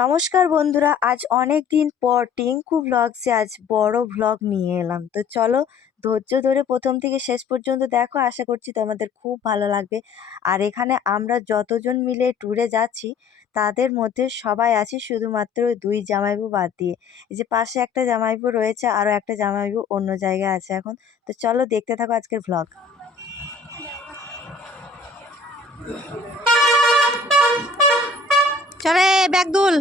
নমস্কার বন্ধুরা, আজ অনেক দিন পর টিঙ্কু ব্লগসে আজ বড় ভ্লগ নিয়ে এলাম। তো চলো ধৈর্য ধরে প্রথম থেকে শেষ পর্যন্ত দেখো, আশা করছি তোমাদের খুব ভালো লাগবে। আর এখানে আমরা যতজন মিলে ট্যুরে যাচ্ছি তাদের মধ্যে সবাই আছি শুধুমাত্র দুই জামাইবু বাদ দিয়ে। এই যে পাশে একটা জামাইবু রয়েছে, আরও একটা জামাইবু অন্য জায়গায় আছে এখন। তো চলো দেখতে থাকো আজকের ভ্লগ। চলে ব্যাগ দুল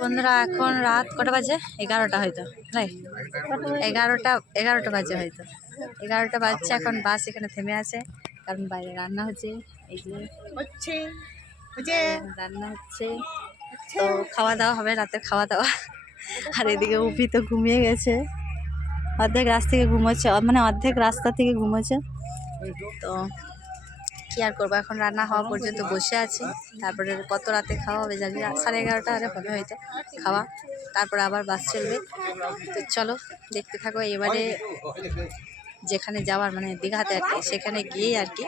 বন্ধুরা, এখন রাত কটা বাজে? 11টা হয়তো, তাই 11টা বাজে হয়তো। 11টা বাজছে এখন। বাস এখানে থেমে আছে কারণ বাইরে রান্না হচ্ছে। এই যে রান্না হচ্ছে, তো খাওয়া দাওয়া হবে, রাতের খাওয়া দাওয়া। আর এদিকে উফি তো ঘুমিয়ে গেছে, অর্ধেক রাস্তা থেকে ঘুমোচ্ছে, মানে অর্ধেক রাস্তা থেকে ঘুমোচ্ছে। তো কি আর করবো, এখন রান্না হওয়া পর্যন্ত বসে আছি। তারপরে কত রাতে খাওয়া হবে জানি না, 11:30 আরে হবে হয়তো খাওয়া। তারপরে আবার বাস চলবে। তো চলো দেখতে থাকো। এবারে যেখানে যাওয়ার মানে দীঘাতে আর কি, সেখানে গিয়ে আর কি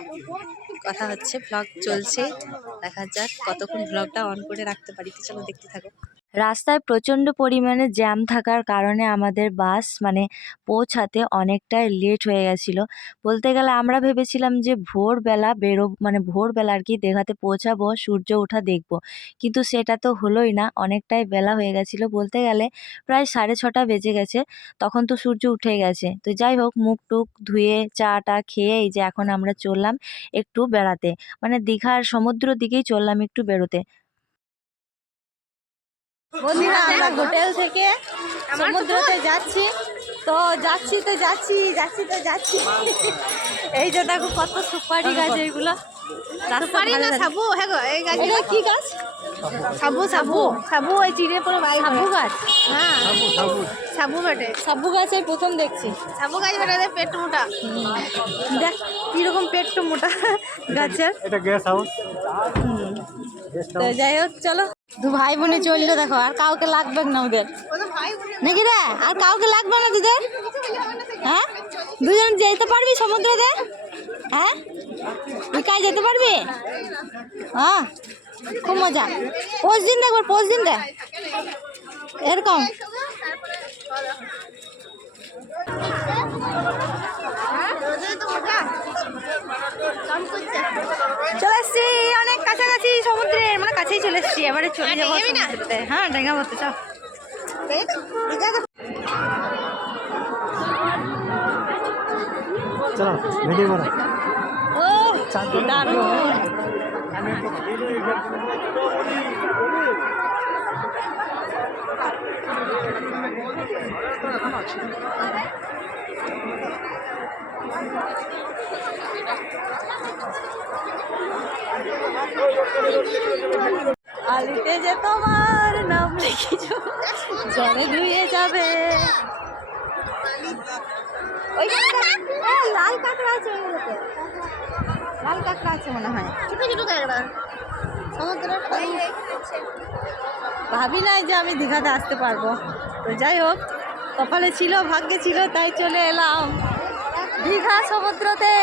কথা হচ্ছে। ব্লগ চলছে, দেখা যাক কতক্ষণ ব্লগটা অন করে রাখতে পারি। তো চলো দেখতে থাকো। রাস্তায় প্রচণ্ড পরিমাণে জ্যাম থাকার কারণে আমাদের বাস পৌঁছাতে অনেকটাই লেট হয়ে গেছিলো। বলতে গেলে আমরা ভেবেছিলাম যে ভোরবেলা ভোরবেলা আর কি দীঘাতে পৌঁছাবো, সূর্য ওঠা দেখবো, কিন্তু সেটা তো হলোই না। অনেকটাই বেলা হয়ে গেছিলো, বলতে গেলে প্রায় 6:30 বেজে গেছে। তখন তো সূর্য উঠে গেছে। তো যাই হোক, মুখ টুক ধুয়ে চা টা খেয়ে এই যে এখন আমরা চললাম একটু বেড়াতে, দীঘার সমুদ্র দিকেই চললাম একটু বেরোতে। বন্ধুরা, আমরা হোটেল থেকে সমুদ্রতে যাচ্ছি। যাচ্ছি এই যে দেখো কত সুপারি গাছ, এইগুলো সুপারি না সাবু। হ্যাঁ গো, এই গাছ কি গাছ? সাবু ওই চিড়ে পরে সাবু গাছ। হ্যাঁ সাবু বেটে, সাবু গাছ এই প্রথম দেখছি। সাবু গাছ বেটে পেট মোটা, দেখ কিরকম পেট মোটা গাছের। এটা গেস্ট হাউস। তো যাই হোক, চলো দু ভাই বোনে চললো। দেখো আর কাউকে লাগবে না ওদের, নাকি রে? আর কাউকে লাগবে না তোদের? হ্যাঁ, দুজন যেতে পারবি সমুদ্রতে? হ্যাঁ, একাই যেতে পারবি? হ্যাঁ, খুব মজা। পোজ দিন দেখবার, পোজ দিন দেখ এরকম। চলে এসছি অনেক কাছাকাছি সমুদ্রের, কাছেই চলে এসছি। এবারে চলে যাবো সমুদ্রতে। হ্যাঁ, ডেঙ্গা বলতে চল। চলো ভিডিও করো। ও দারুণ। আলিতে যে তোমার নাম লিখিছ, জলে ধুয়ে যাবে। লাল কাঁকড়া আছে, লাল কাঁকড়া আছে মনে হয়, ছোট ছোট কাঁকড়া। ভাবি নাই যে আমি দীঘাতে আসতে পারবো। তো যাই হোক, কপালে ছিল, ভাগ্যে ছিল, তাই চলে এলাম দীঘা সমুদ্রতে।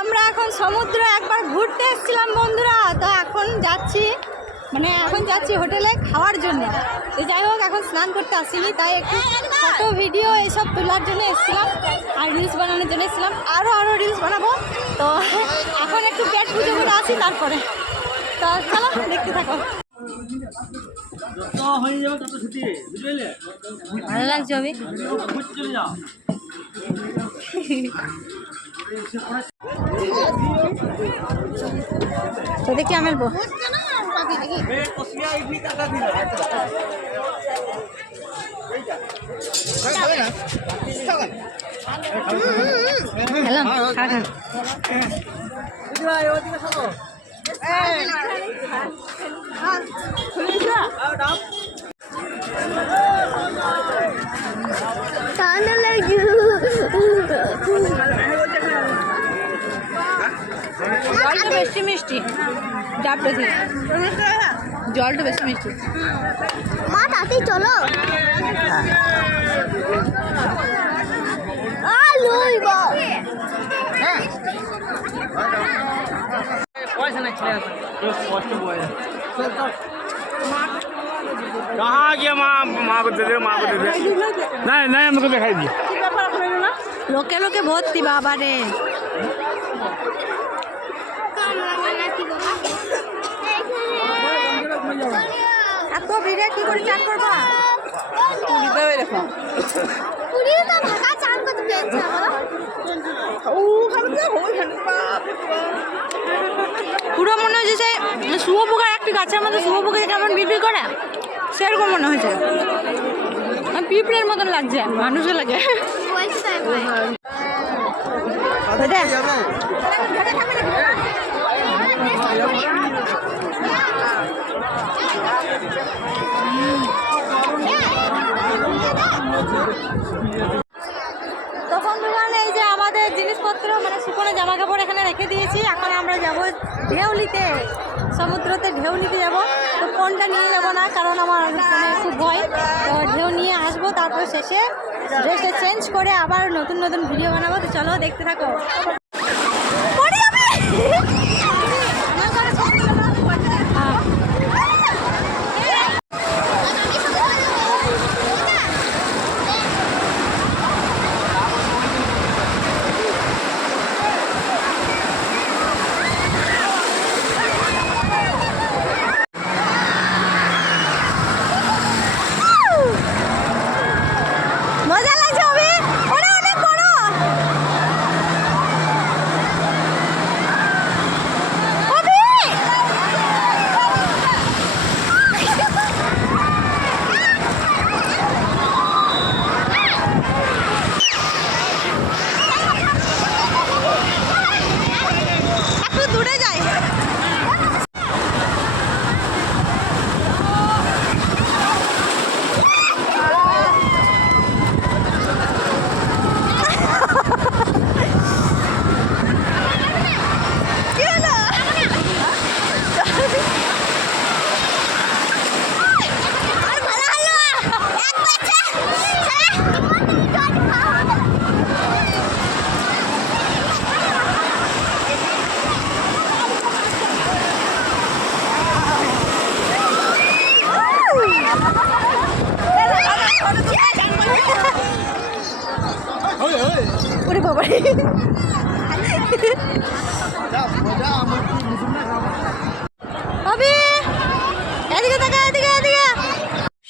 আমরা এখন সমুদ্র একবার ঘুরতে এসেছিলাম বন্ধুরা। তো এখন যাচ্ছি হোটেলে খাওয়ার জন্য। তো যাই হোক, এখন স্নান করতে আসিনি, তাই একটু ফটো ভিডিও এইসব তোলার জন্য এসেছিলাম, আর রিলস বানানোর জন্য এসেছিলাম। আরও রিলস বানাবো। তো এখন একটু পেট পুজো করে আসি, তারপরে তো চলো দেখতে থাকো। ভালো লাগছে আমি। তো দেখি আমি মেলবো খেলাম খা খা জলটা বেশি মিষ্টি ডাবটা থেকে জলটা বেশি মিষ্টি মা তাতেই চলো कहाँ गया माँ माँ को दे दे माँ को दे दे नहीं नहीं हमको दिखाई दिए লোকে লোকে ভর্তি বাবা রে এত ভিড়ে কি করে চান করবা পুরো মনে হচ্ছে যে শুয়োপোকার একটা গাছের মধ্যে শুয়োপোকা কেমন বিড়বিড় করে সেরকম মনে হয়েছে পিঁপড়ের মতন লাগছে মানুষও লাগে তখন দোকানে এই যে আমাদের জিনিসপত্র মানে শুকনো জামা কাপড় এখানে রেখে দিয়েছি এখন আমরা যাব ঢেউলিতে সমুদ্রতে ঢেউ নিতে যাবো তো ফোনটা নিয়ে যাবো না কারণ আমার মানে খুব ভয় তো ঢেউ নিয়ে আসবো তারপর শেষে ড্রেসটা চেঞ্জ করে আবার নতুন নতুন ভিডিও বানাবো তো চলো দেখতে থাকো মজা লাগছে অভি ওরা অনেক বড় অভি একটু দূরে যাই ওরে বাবা অভি এদিকে তাকা এদিকে এদিকে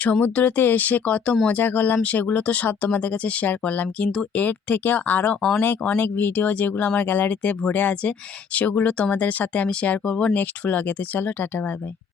সমুদ্রতে এসে কত মজা করলাম সেগুলো তো সব তোমাদের কাছে শেয়ার করলাম, কিন্তু এর থেকেও আরও অনেক অনেক ভিডিও যেগুলো আমার গ্যালারিতে ভরে আছে সেগুলো তোমাদের সাথে আমি শেয়ার করব নেক্সট ব্লগে। তো চলো টাটা বাই বাই।